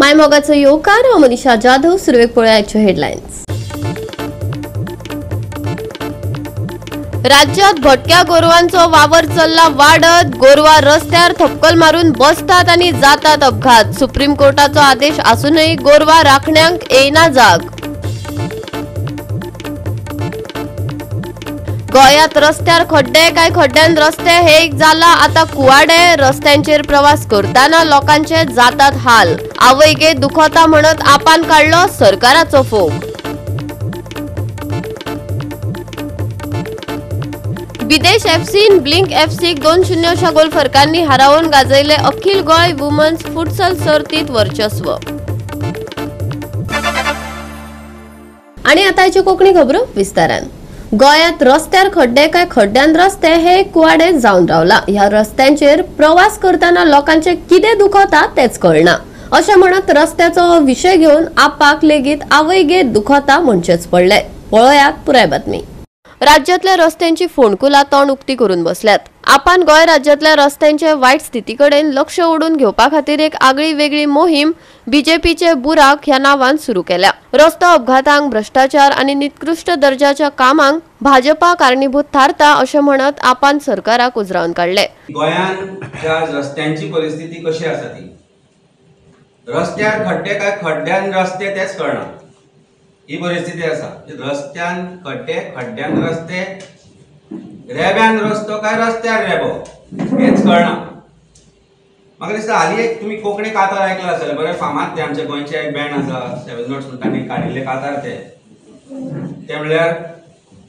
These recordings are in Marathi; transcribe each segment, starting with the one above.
मायमोगाचो येवकार हांव मनीषा जाधव. सुरवेक पळोवया हेडलायन्स. राज्यात भटक्या गोरवांचो वावर चल्ला वाडत. गोरवा रस्त्यार थपकल मारून बसतात आणि जातात अपघात. सुप्रीम कोर्टाचो आदेश आसूनय गोरवा राखण्यांक येना जाग. गोयात रस्त्यार खड्डे काय खड्ड्यान रस्ते हे एक जाला आता कुवाडे. रस्त्यांचेर प्रवास करताना लोकांचे जातात हाल. आवयगे दुखता म्हणत आपान काढलो सरकाराचो फोग. विदेश एफसीन ब्लिंक एफसीक 2-0 अशा गोल फरकांनी हारावून गाजयले अखिल गोय वुमन्स फुटसल सर्तीत वर्चस्व. आणि आताची कोंकणी खबरो विस्तारान. गोयात रस्त्यार खड्डे काय खड्ड्यान रस्ते हे कुवाडे जावन रावला. ह्या रस्त्यांचेर प्रवास करताना लोकांचे कितें दुखता तेच कळना. अशें म्हणत रस्त्याचो विशय घेवन आपाक लेगीत आवयगे दुखता म्हणचेच पडले. पळोवयात पुराय बातमी. राज्यातल्या रस्त्यांची फोंडकुलां तोंड उक्ती करून बसल्यात. आपान गोंय राज्यातल्या रस्त्यांचे वायट स्थितीकडेन लक्ष ओडून घेवपा खातीर एक आगळी वेगळी मोहीम बीजेपीचे बुराक ह्या नावान सुरू केल्या. रस्तो अपघातांक, भ्रष्टाचार आणि निकृष्ट दर्जाच्या कामांक भाजपा कारणीभूत थारता अशें म्हणत आपान सरकाराक उजरावन काढले. गोंयांत रस्त्यांची परिस्थिती कशी आसा ती रस्त्यार खड्डे काय खड्ड्यान रस्ते तेच कळना ही परिस्थिती आसा. रस्त्यान खड्डे खड्ड्यान रस्ते रेब्यान रस्तो काय रस्त्यार रेबो हेच कळना. म्हाका दिसता हालीं एक तुमी कोंकणी कातार आयकला आसतलें बरें फामाद ते आमचे गोंयचे एक बँड आसा 7 नोट्स तांणी काडिल्ले कातार ते म्हणल्यार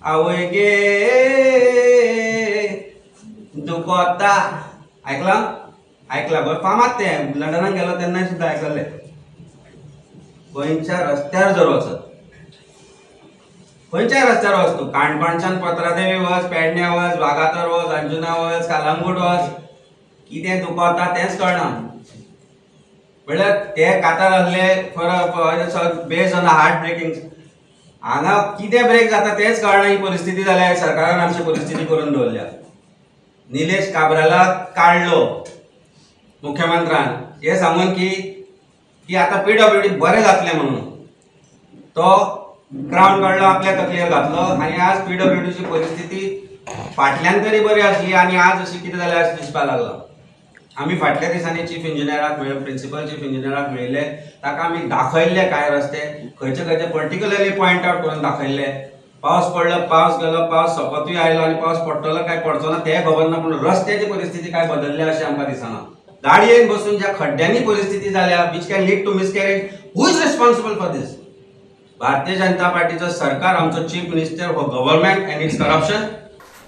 आवयगे दुखता. आयकला बरें फामाद ते लंडनाक गेलो तेन्ना सुद्दां आयकल्ले. गोंयच्या रस्त्यार जर वचत खंयच्याय रस्त्यार वच तूं काणकोणच्यान पत्रादेवी वच, पेडण्या वच, वागातर वच, अंजुना वच, कालंगूट वच, कितें दुखता तेंच कळना. म्हणल्यार ते कातार आहले बेस्ड ऑन हार्ट ब्रेकिंग हांगा कितें ब्रेक जाता तेच कळना. ही परिस्थिती जाल्या सरकारान आमची परिस्थिती करून दवरल्या. निलेश काब्रालाक काडलो मुख्यमंत्र्यान हे सांगून की आता पीडब्ल्यूडी बरें जातलें म्हणून तो क्राउन काडलो आपल्या तकलेर घातलो आणि आज पीडब्ल्यूडीची परिस्थिती फाटल्यान तरी बरी आसली आणि आज अशी कितें जाल्यार अशें दिसपाक लागला. आमी फाटल्या दिसांनी चीफ इंजिनियराक मेळ्ळे, प्रिंसिपल चीफ इंजिनियराक मेळिल्ले. ताका आमी दाखयल्ले काय रस्ते खंयचे पर्टिक्युलरली पॉयंट आउट करून दाखयल्ले. पावस पडलो, पावस गेलो, पावस सोंपतूय आयलो आणि पावस पडटलो काय पडचो ना तें खबर ना. पूण रस्त्याची परिस्थिती काय बदलल्या अशें आमकां दिसना. गाडयेन बसून ज्या खड्ड्यांनी परिस्थिती जाल्या which can lead to miscarriage, who is responsible for this? Bharatiya Janata पार्टीचं सरकार, आमचं चीफ मिनिस्टर हो गव्हर्नमेंट अँड इट्स करप्शन.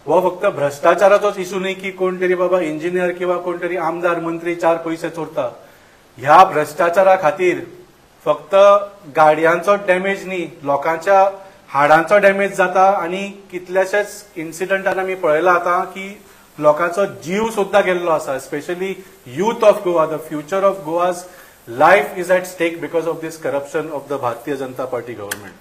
हो फक्त भ्रष्टाचाराचोच इशू न्ही की कोण तरी बाबा इंजिनियर किंवा कोण तरी आमदार मंत्री 4 पयशे चोरता. ह्या भ्रष्टाचारा खातीर फक्त गाडयांचो डॅमेज न्ही लोकांच्या हाडांचो डॅमेज जाता. आणि कितल्याशेच इन्सिडंटान आमी पळयला आता की लोकांचो जीव सुद्धा गेल्लो आसा. Specially youth of Goa, the future of Goa's life is at stake because of this corruption of the Bharatiya Janata Party government.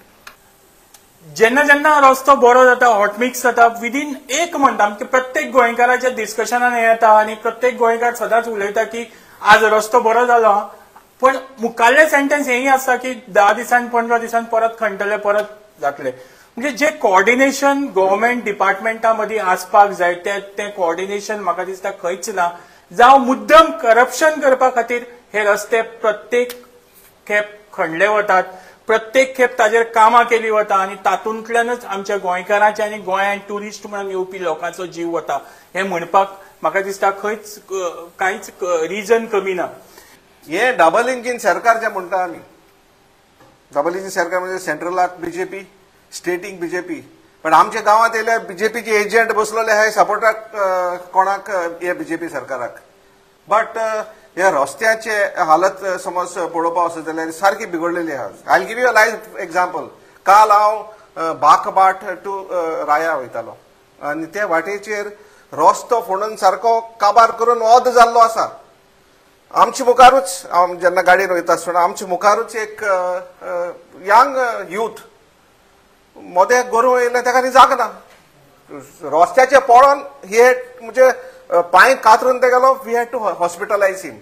जेन्ना जेन्ना रस्तो बरो जाता, हॉटमिक्स जाता, विदिन 1 मंथ म्हणजे प्रत्येक गोंयकाराच्या डिस्कशनान येता आणि प्रत्येक गोंयकार सदांच उलयता की आज रस्तो बरो जालो. पण मुखाल्ले सेंटेन्स हेय आसता की 10 दिसान 15 दिसान परत खणटले, परत जातले. म्हणजे जे कोऑर्डिनेशन गव्हर्नमेंट डिपार्टमेंटा मदीं आसपाक जाय ते कोऑर्डिनेशन म्हाका दिसता खंयच ना. जावं मुद्दम करप्शन करपा खातीर हे रस्ते प्रत्येक खेप खणले वतात, प्रत्येक खेप ताजेर कामां केली वता आणि तातूंतल्यानच आमच्या गोंयकारांचे आणि गोंयांत टुरिस्ट म्हणून येवपी लोकांचो जीव वता. हे म्हणपाक म्हाका दिसता खंयच कांयच रिजन कमी ना. हे डबल इंजिन सरकार जे म्हणटा आमी, डबल इंजिन सरकार म्हणजे सेंट्रलाक बीजेपी, स्टेटीक बीजेपी. पण आमच्या गांवांत येयल्यार बीजेपीचे एजंट बसलेले हे सपोर्टाक कोणाक हे बीजेपी सरकाराक. बट ह्या रस्त्याचे हालत समज पळोवपा वचत जाल्यार सारकी बिगडलेली आहा. I give you a live example. काल हांव बाकबाट टू राया वयतालो आनी त्या वाटेचेर रस्तो फोडून सारको काबार करून वोद जाल्लो आसा. आमच्या मुखारूच हांव जेन्ना गाडयेन वयता आसतना आमच्या मुखारूच एक यंग यूथ मोदें गोरवां येयलें ताका न्ही जाग ना. रस्त्याचे पळोवन हे म्हणजे पांय कातरून ते गेलो. वी हॅड टू हॉस्पिटलायज हिम.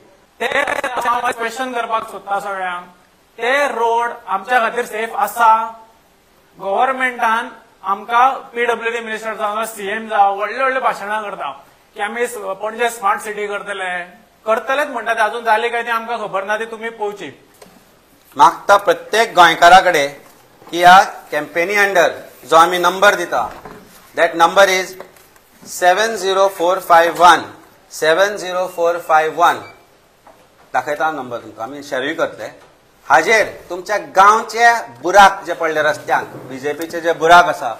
ते हांव क्वेश्चन करपाक सोदता सगळ्यांक. ते रोड आमच्या खातीर सेफ आसा? गव्हर्नमेंटान आमकां पीडब्ल्यूडी मिनिस्टर जावं सीएम जावं व्हडले व्हडले भाशणां करता की आमी पणजे स्मार्ट सिटी करतलेच म्हणटा ते अजून जाले काय ते आमकां खबर ना, ते तुमी पळोवची. मागता प्रत्येक गोंयकारा कडेन की ह्या कॅम्पेनी अंडर जो आमी नंबर दिता, दॅट नंबर इज 70451 70451. दाखयता नंबर तुमकां, आमी शेअरूय करतले. हाजेर तुमच्या गांवचे बुराक जे पडले रस्त्यांक, बीजेपीचे जे बुराक आसा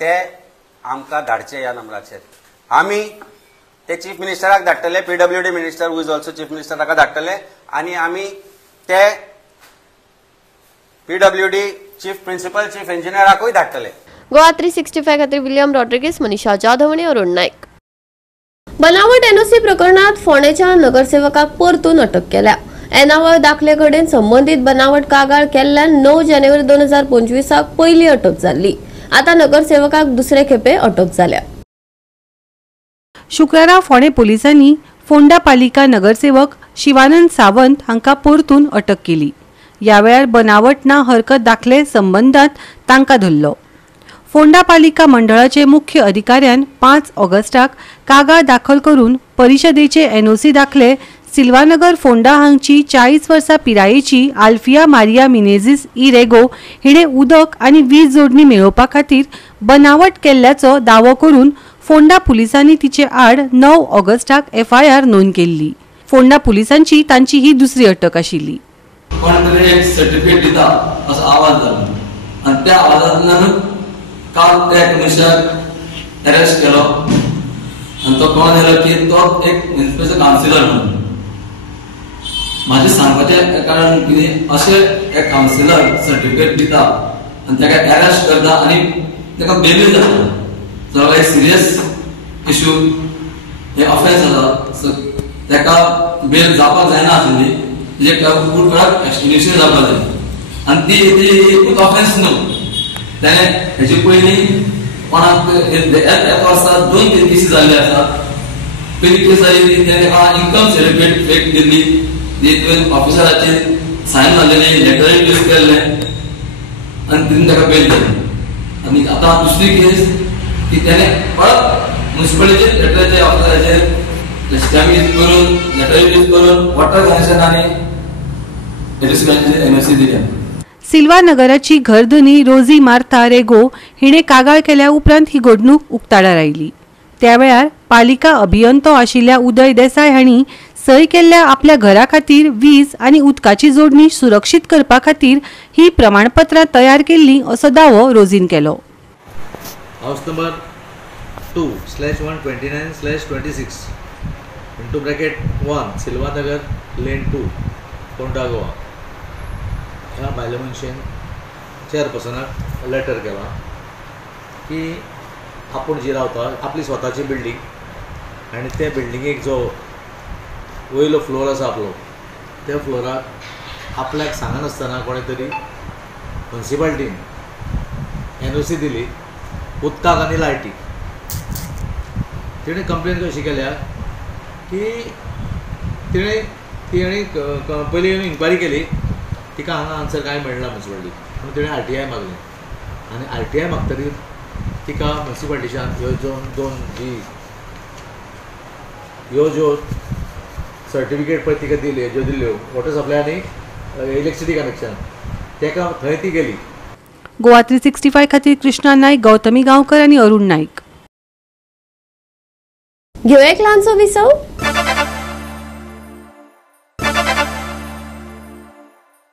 ते आमकां धाडचे ह्या नंबराचेर. आमी ते चीफ मिनिस्टराक धाडटले, PWD minister who is also chief minister ताका धाडटले, आनी आमी ते पीडब्ल्यूडी चीफ प्रिन्सिपल चीफ इंजिनियराकूय धाडटले. गोवा 365 खातीर विलियम रॉड्रिगीस, मनीषा जाधव आनी अरुण नाईक. बनावट एनओसी प्रकरणात फोंडेच्या नगरसेवकाक परतून अटक केल्या. एनावळ दाखले कडेन संबंधित बनावट कागाळ केल्ल्यान 9 जानेवारी 2025 पयली अटक जाल्ली. आता नगरसेवकाक दुसरे खेपे अटक जाल्या. शुक्रारा फोंडे पोलिसांनी फोंडा पालिका नगरसेवक शिवानंद सावंत हांकां परतून अटक केली. ह्या वेळार बनावट ना हरकत दाखले संबंदात तांकां धरलो. फोंडा पालिका मंडळाचे मुख्य अधिकाऱ्यान 5 ऑगस्टाक कागाळ दाखल करून परिशदेचे एनओसी दाखले सिल्वानगर फोंडा हांगची 40 वर्सां पिरायेची आल्फिया मारिया मिनेझीस इरेगो हिणे उदक आनी वीज जोडणी मेळोवपा खातीर बनावट केल्ल्याचो दावो करून फोंडा पुलिसांनी तिचे आड 9 ऑगस्टाक एफआयआर नोंद केल्ली. फोंडा पुलिसांची तांची ही दुसरी अटक आशिल्ली. कोण तरी एक सर्टिफिकेट दिता असो आवाज जालो आनी त्या आवाजांतल्यान काल त्या मनशाक अरेस्ट केलो आनी तो कोण जालो की तो एक म्युनिसिपल कावन्सिलर म्हणून. माझे सांगपाचें कारण कितें, अशें एक कावन्सिलर सर्टिफिकेट दिता आनी ताका अरेस्ट करता आनी ताका बेलूय जाता. सो एक सिरियस इश्यू हे ऑफेन्स आसा. सो ताका बेल जावपाक जायना आसली, म्हणजे खूब वेळाक इनिशियल जावपाक जाय आनी ती एकूच ऑफेन्स न्हू. ताणें हेजे पयलीं कोणाक एक वर्सा 2 केसी जाल्ले आसा. पयली केस जाली तेणें ताका इन्कम सर्टिफिकेट फेक दिल्ली, तुवें ऑफिसराचेर सायन मारलेलें, लेटरूय यूज केल्लें आनी तितून ताका बेल दिली. आनी आतां दुसरी केस की तेणें परत म्युनिसिपालिटी लेटराचेर ऑफिसराचेर स्टॅम्प यूज करून लेटर यूज करून वॉटर कनेक्शन आनी इलेक्ट्रिसिटीचे एनओसी दिल्या. सिल्वा नगराची घरधनी रोजी मार्था रेगो हिणे कागाळ केल्या उपरांत ही घडणूक उक्ताडार आयली. त्या वेळार पालिका अभियंतो आशिल्ल्या उदय देसाय हांणी सय केल्ल्या आपल्या घरा खातीर वीज आनी उदकाची जोडणी सुरक्षीत करपा खातीर ही प्रमाणपत्रां तयार केल्ली असो दावो रोजीन केलो. House number 2/129/26 into bracket 1 Silvanagar लेन 2 फोंडा गोवा ह्या बायले मनशेन चेअरपर्सनाक लेटर केला की आपूण जी रावता आपली स्वताची बिल्डींग आनी ते बिल्डिंगेक जो वयलो फ्लोर आसा आपलो त्या फ्लोराक आपल्याक सांगनासतना कोणे तरी म्युनिसिपालिटीन एनओसी दिली उदकाक आनी लायटीक. तिणें कंप्लेन कशी केल्या की तिणें पयली इन्क्वायरी केली, तिका हांगा आन्सर कांय मेळना म्युनिसिपालिटी म्हणून तिणें आरटीआय मागली आनी आरटीआय मागतकीर तिका म्युनिसिपालिटीच्यान ह्यो ज्यो सर्टिफिकेट पळय तिका दिल्यो ज्यो दिल्यो वॉटर सप्लाय आनी इलेक्ट्रिसिटी कनेक्शन तेका थंय ती गेली. गोवा 365 खातीर कृष्णा नाईक, गौतमी गांवकर आनी अरुण नाईक. घेऊ एक ल्हानसो विसव.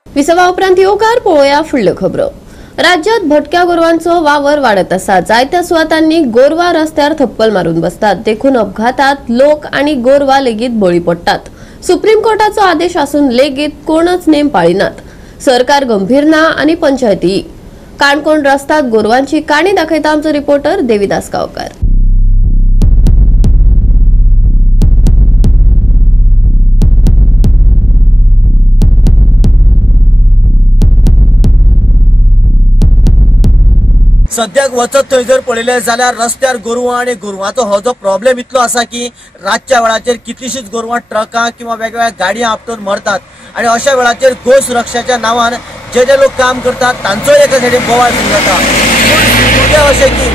विसवा उपरांत येवकार पळोवया फुडल्यो खबरो. राज्यात भटक्या गोरवांचो वावर वाडत आसा. जायत्या सुवातांनी गोरवां रस्त्यार थप्पल मारून बसतात. देखून अपघातात लोक आनी गोरवां लेगीत बळी पडटात. सुप्रीम कोर्टाचो आदेश आसून लेगीत कोणच नेम पाळिनात. सरकार गंभीर ना आनी पंचायती. काणकोण रस्त्यात गोरवांची काणी दाखयता आमचो रिपोर्टर देविदास गांवकार. सद्याक वचत थंय जर पळयलें जाल्यार रस्त्यार गोरवां आनी गोरवांचो हो जो प्रॉब्लेम इतलो आसा की रातच्या वेळाचेर कितलीशींच गोरवां ट्रकां किंवा वेगवेगळ्या गाडयां आपटून मरतात आनी अशा वेळाचेर गो सुरक्षाच्या नांवान जे जे लोक काम करतात तांचो एका सायडीन बोवाळ सुरू जाता। पूण अशें की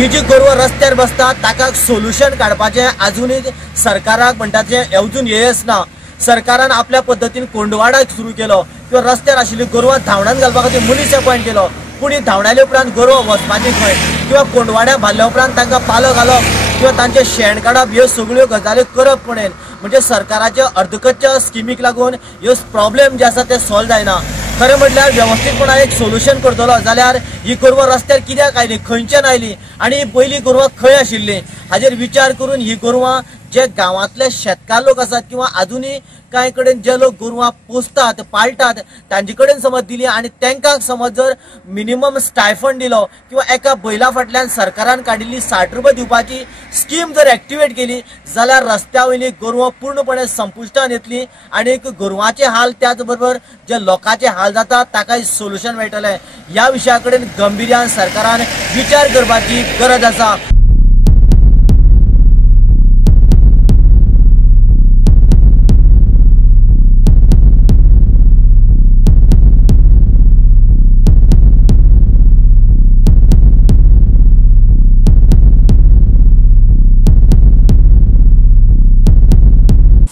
ही जी गोरवां रस्त्यार बसतात ताका सोल्युशन काडपाचें आजुनूय सरकाराक म्हणटा तें येवजून येयस ना। सरकारान आपल्या पद्दतीन कोंडवाडा सुरू केलो किंवा रस्त्यार आशिल्ली गोरवां धांवडान घालपा खातीर मनीस अपॉयंट केलो, पूण ही धांवडाले उपरांत गोरवां वचपाची खंय किंवा कोंडवाड्या बांदल्या उपरांत तांकां पालो घालप किंवा तांचे शेण काडप ह्यो सगळ्यो गजाली करप म्हणेन म्हणजे सरकाराच्या अर्धकच्च्या स्किमीक लागून ह्यो प्रॉब्लेम जे आसा ते सॉल्व जायना। खरें म्हटल्यार वेवस्थीतपणान एक सोल्युशन करतलो जाल्यार ही गोरवां रस्त्यार कित्याक आयली, खंयच्यान आयली आनी ही पयलीं गोरवां खंय आशिल्ली हाजेर विचार करून ही गोरवां जे गांवांतले शेतकार लोक आसात किंवा आजुनूय कांय कडेन जे लोक गोरवां पोसतात पाळटात तांचे कडेन समज दिली आनी तांकां समज जर मिनिमम स्टायफंड दिलो किंवा एका बैला फाटल्यान सरकारान काडिल्ली 60 रुपये दिवपाची स्कीम जर एक्टिवेट केली जाल्यार रस्त्या वयली गोरवां पूर्णपणे संपुश्टान येतली आनी गोरवांचे हाल त्याच बरोबर जे लोकांचे हाल जातात ताकाय सोल्युशन मेळटलें। ह्या विशया कडेन गंभीर्यान सरकारान विचार करपाची गरज आसा।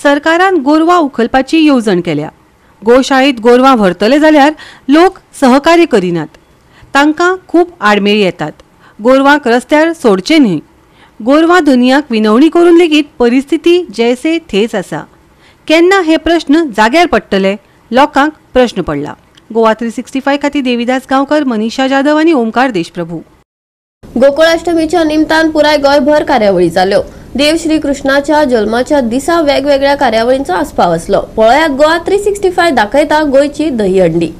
सरकारान गोरवां उखलपाची येवजण केल्या। गोशाळेत गोरवां व्हरतले जाल्यार लोक सहकार्य करिनात, तांकां खूब आडमेळी येतात। गोरवांक रस्त्यार सोडचे न्हय। गोरवां धनियाक विनवणी करून लेगीत परिस्थिती जैसे थेच आसा। केन्ना हे प्रश्न जाग्यार पडटले? लोकांक प्रश्न पडला। गोवा 365 खातीर देविदास गांवकर, मनीषा जाधव आनी ओमकार देशप्रभू। गोकुळाष्टमीच्या निमतान पुराय गोंयभर कार्यावळी जाल्यो। देव श्री कृष्णाच्या जल्माच्या दिसा वेगवेगळ्या कार्यावळींचो आस्पाव आसलो। पळयात गोवा 365 दाखयता गोंयची दहीहंडी।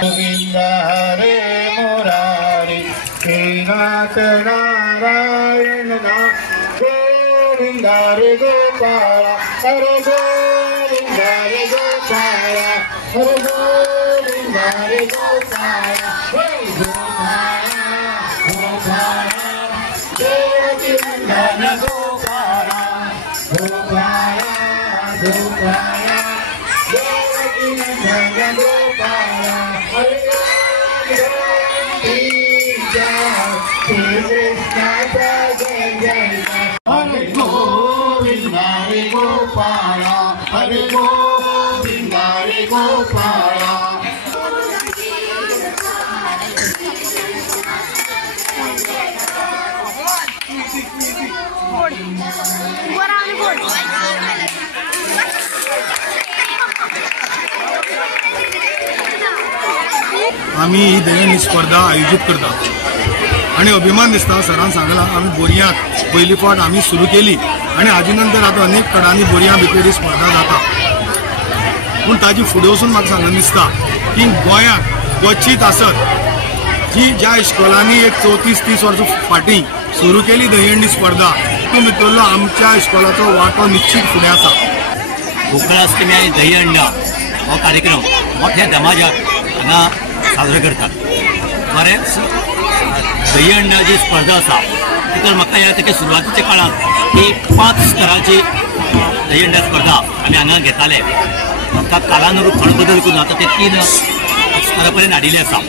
गोविंद हरे मुरारी हे नाथ नारायण नाथ गोविंद हरे गोपाला हरे गोविंद हरे गोपाला हरे गोविंद हरे गोपाला हरे गोपाला गोपाला देवकी नंदन गोपाला गोपाला गोपाला देवकी नंदन गोपाला हरे गोविंद हरे गोपाला हरे गोविंद हरे गोपाला। आम्ही ही दहीहंडी स्पर्धा आयोजित करता आणि अभिमान दिसता। सरान सांगला आम्ही बोरयांत पयली फावट आम्ही सुरू केली आणि हाजे नंतर आता अनेक कडांनी बोरयां भितर ही स्पर्धा जाता। पूण ताजी फुडें वचून म्हाका सांगून दिसता की गोंयांत क्वचित आसत जी ज्या इस्कॉलांनी एक 34-30 वर्सां फाटीं सुरू केली दहीहंडी स्पर्धा तितून भितरलो आमच्या इस्कॉलाचो वांटो निश्चित फुडें आसा। गोकुळाष्टमी आनी दहीहंडा हो कार्यक्रम मोठ्या दमाजाक हांगा साजरो करतात। बरेच दहीहंडा जी स्पर्धा आसा तितून म्हाका या ताच्या सुरवातीच्या काळांत ही 5 स्तराची दहीहंडा स्पर्धा आमी हांगा घेताले। ताका कालानुरूप थोडो बदल करून आतां ते 3 स्तरा पर्यंत हाडिल्ले आसा।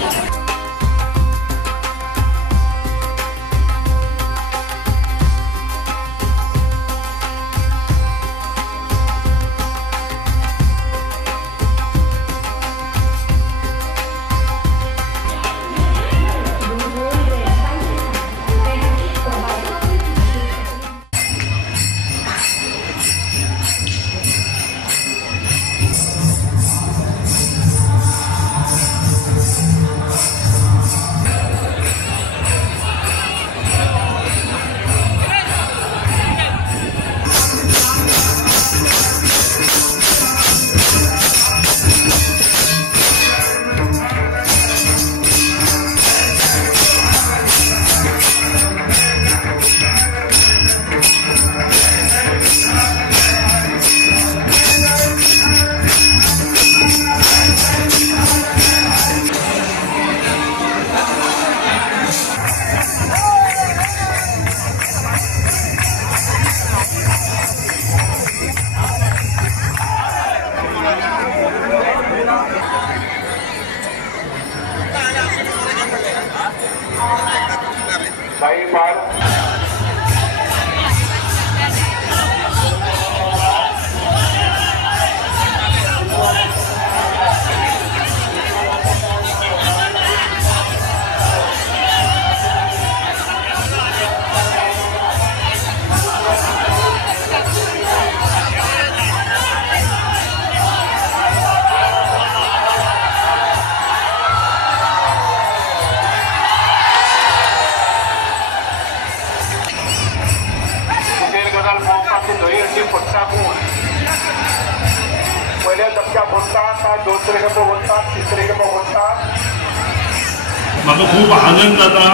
म्हाका खूब आनंद जाता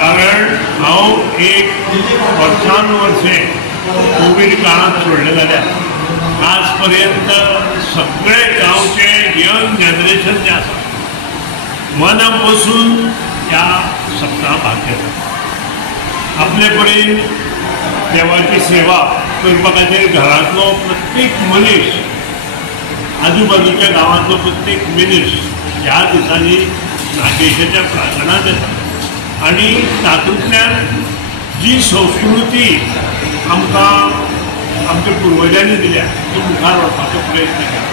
कारण हांव एक वर्षे कोविड काळांत सोडले जाल्यार आज पर्यंत सगळे गांवचे यंग जनरेशन जे आसा मनां बसून ह्या सप्तकांत भाग घेता. आपले कडेन देवाची सेवा करपा खातीर घरांतलो प्रत्येक मनीस आजूबाजूच्या गांवांतलो प्रत्येक मनीस ह्या दिसांनी नागेशाच्या प्रार्थनांत येता आनी तातूंतल्यान जी संस्कृती आमकां आमच्या पुर्वजांनी दिल्या ती मुखार व्हरपाचो प्रयत्न केला.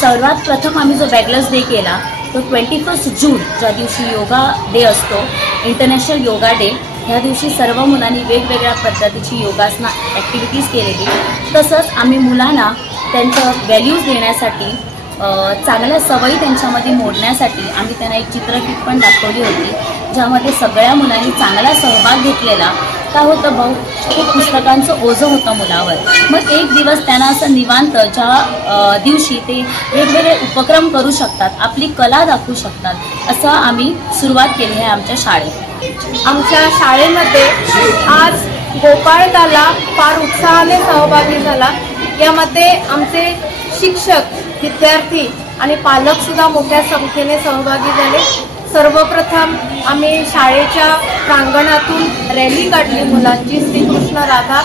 सर्वात प्रथम आम्ही जो बॅगलेस डे केला तो 21 जून ज्या दिवशी योगा डे असतो, इंटरनॅशनल योगा डे, ह्या दिवशी सर्व मुलांनी वेगवेगळ्या पद्धतीची योगासना ॲक्टिव्हिटीज केलेली. तसंच आम्ही मुलांना त्यांचं व्हॅल्यूज देण्यासाठी चांगल्या सवयी त्यांच्यामध्ये मोडण्यासाठी आम्ही त्यांना एक चित्रफित पण दाखवली होती ज्यामध्ये सगळ्या मुलांनी चांगला सहभाग घेतलेला. काय होतं भाऊ, खूप पुस्तकांचं ओझं होतं मुलावर. मग एक दिवस त्यांना असं निवांत ज्या दिवशी ते वेगवेगळे उपक्रम करू शकतात, आपली कला दाखवू शकतात, असं आम्ही सुरुवात केली आहे आमच्या शाळेत. आमच्या शाळेमध्ये आज गोपाळकाला फार उत्साहाने सहभागी झाला. यामध्ये आमचे शिक्षक, विद्यार्थी आणि पालक सुद्धा मोठ्या संख्येने सहभागी झाले. सर्वप्रथम आम्ही शाळेच्या प्रांगणातून रॅली काढली मुलांची, श्रीकृष्ण राधा.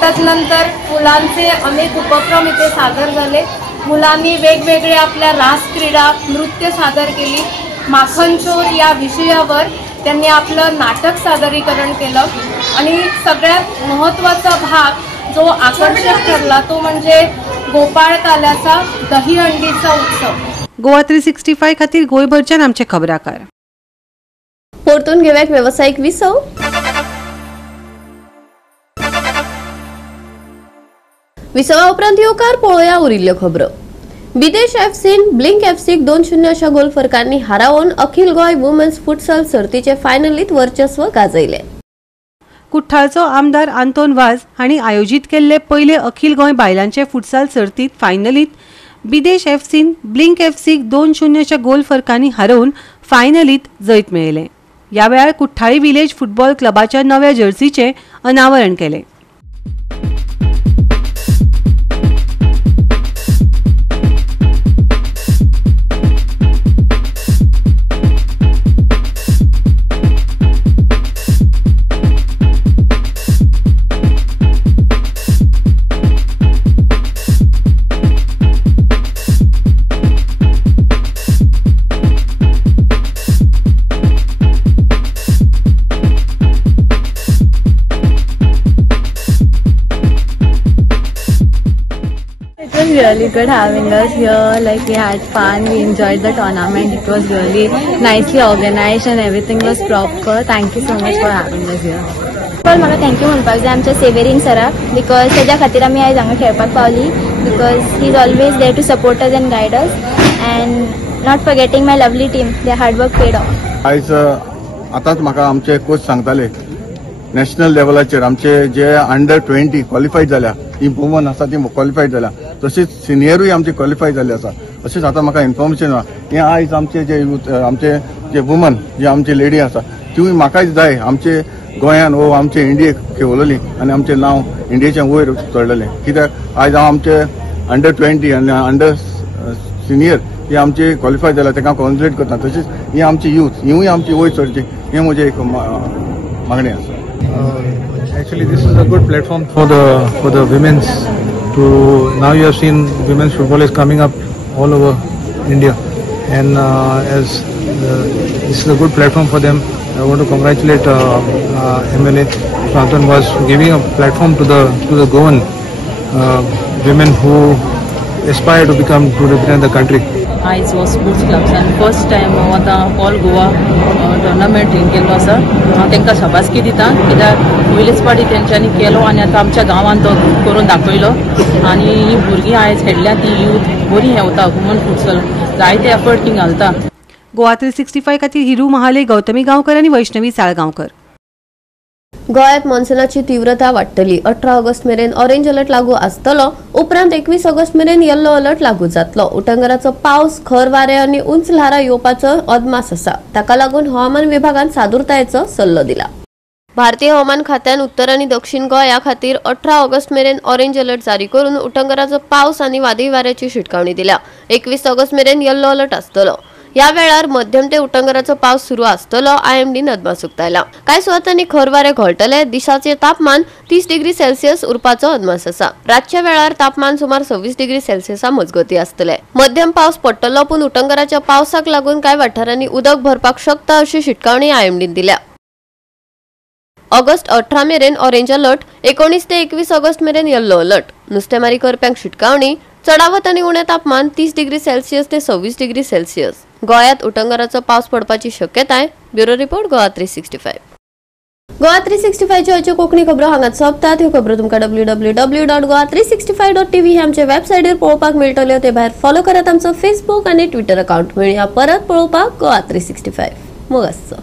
त्यानंतर मुलांचे अनेक उपक्रम इथे सादर झाले. मुलांनी वेगवेगळे आपल्या रास क्रीडा, नृत्य सादर केली. माखनचोर या विषयावर त्यांनी आपलं नाटक सादरीकरण केलं. आणि सगळ्यात महत्त्वाचा भाग जो आकर्षक ठरला तो म्हणजे गोपाळकाल्याचा दहीहंडीचा उत्सव. गोवा 365 खातीर गोंयभरच्यान आमचे खबराकार. परतून घेवयाक व्यावसायिक विसव. विसवा उपरांत येवकार पळोवया उरिल्ल्यो खबरो. विदेश एफसीन ब्लिंक एफसीक 2-0 अशा गोल फरकांनी हारावन अखिल गोय वुमन्स फुटसल सर्तीचे फायनलीत वर्चस्व गाजयले. कुठ्ठाळचो आमदार आंतोन वाज हांणी आयोजीत केल्ले पयले अखिल गोंय बायलांचे फुटसाल सर्तीत फायनलीत विदेश एफसीन ब्लिंक एफसीक 2-0 अशा गोल फरकांनी हारोवन फायनलीत जैत मेळयलें. ह्या वेळार कुठ्ठाळी विलेज फुटबॉल क्लबाच्या नव्या जर्सीचे अनावरण केलें. really good having us here. Like we had fun, we enjoyed the tournament. It was really nicely organized and everything was proper. Thank you so much for having us here. पण म्हाका थँक्यू म्हणपाक जाय आमच्या सेवेरीन सराक बिकॉज तेज्या खातीर आमी आयज हांगा खेळपाक पावली because he is always there to support us and guide us and not forgetting my lovely team their hard work paid off. आयज आतांच म्हाका आमचे कोच सांगताले नॅशनल लेवलाचेर आमचे जे अंडर-20 क्वॉलिफायड जाल्या ही वुमन आसा ती क्वॉलिफायड जाल्या तशीच सिनियरूय आमची क्वॉलिफाय जाल्ली आसा अशेंच आतां म्हाका इन्फॉर्मेशन मेळ्ळां. हे आयज आमचे आमचे जे वुमन जे आमची लेडी आसा ती म्हाकाय जाय आमचे गोंयान वो आमचे इंडियेक खेळवलेली आनी आमचें नांव इंडियेच्या वयर चडलेलें कित्याक आयज हांव आमचे अंडर-20 आनी अंडर सिनियर ही आमची क्वॉलिफाय जाल्या ताका कॉन्ग्रेट करता. तशीच ही आमची यूथ हिवूय आमची वयर चडची हें म्हजें एक मागणी आसा. Actually, this is a good platform for the women's to now you have seen women's football is coming up all over India, and as this is a good platform for them. I want to congratulate MLA Prathan was giving a platform to the Goan women who aspire to represent the country. आयज हो स्पोर्ट्स क्लब्सान फर्स्ट टायम हांव आतां ऑल गोवा टोर्नामेंट हिंग केल्लो आसा. हांव तांकां शाबासकी दिता कित्याक पयलेच फावटी तेंच्यांनी केलो आनी आतां आमच्या गांवांत तो करून दाखयलो आनी ही भुरगीं आयज खेळ्ळ्या ती यूथ बरी हेवता वुमन फुटसॉल जायते एफर्ट ती घालता. गोवा 365 खातीर हिरू महाले, गौतमी गांवकर आनी वैष्णवी साळगांवकर. गोंयांत मॉन्सूनाची तीव्रता वाडटली. 18 ऑगस्ट मेरेन ऑरेंज अलर्ट लागू आसतलो. उपरांत 21 ऑगस्ट मेरेन येल्लो अलर्ट लागू जातलो. उटंगराचो पावस, खर वारे आनी उंच ल्हारां येवपाचो अदमास आसा. ताका लागून हवामान विभागान सादुरतायेचो सल्लो दिला. भारतीय हवामान खात्यान उत्तर आनी दक्षिण गोंया खातीर 18 ऑगस्ट मेरेन ऑरेंज अलर्ट जारी करून उटंगराचो पावस आनी वादळी वाऱ्याची शिटकावणी दिल्या. 21 ऑगस्ट मेरेन येल्लो अलर्ट आसतलो. या वेळार मध्यम ते उटंगराचो पावस सुरू आसतलो. आयएमडीन अदमास उक्तायला. कांय सुवातांनी खर वारे घोळटले. दिसाचे तापमान 30 डिग्री सेल्सियस उरपाचो अदमास आसा. रातच्या वेळार तापमान सुमार 26 डिग्री सेल्सियसा मजगती आसतले. मध्यम पावस पडटलो पूण उटंगराच्या पावसाक लागून कांय वाठारांनी उदक भरपाक शकता अशी शिटकावणी आयएमडीन दिल्या. ऑगस्ट 18 मेरेन ऑरेंज अलर्ट. 19 ते 21 ऑगस्ट मेरेन येल्लो अलर्ट. नुस्तेमारी करप्यांक शिटकावणी. चडावत आनी उणें तापमान 30 डिग्री सेल्सियस ते 26 डिग्री सेल्सियस. गोंयांत उटंगराचो पावस पडपाची शक्यताय. Bureau report Goa 365. गोवा 365 च्यो कोंकणी खबरो हांगाच सोंपतात. ह्यो खबरो तुमकां www.goa365.tv हे आमचे वेबसायटीर पळोवपाक मेळटल्यो. ते भायर फॉलो करात आमचो फेसबूक आनी ट्विटर अकाउंट. मेळुया परत पळोवपाक गोवा 365. मोग आसचो.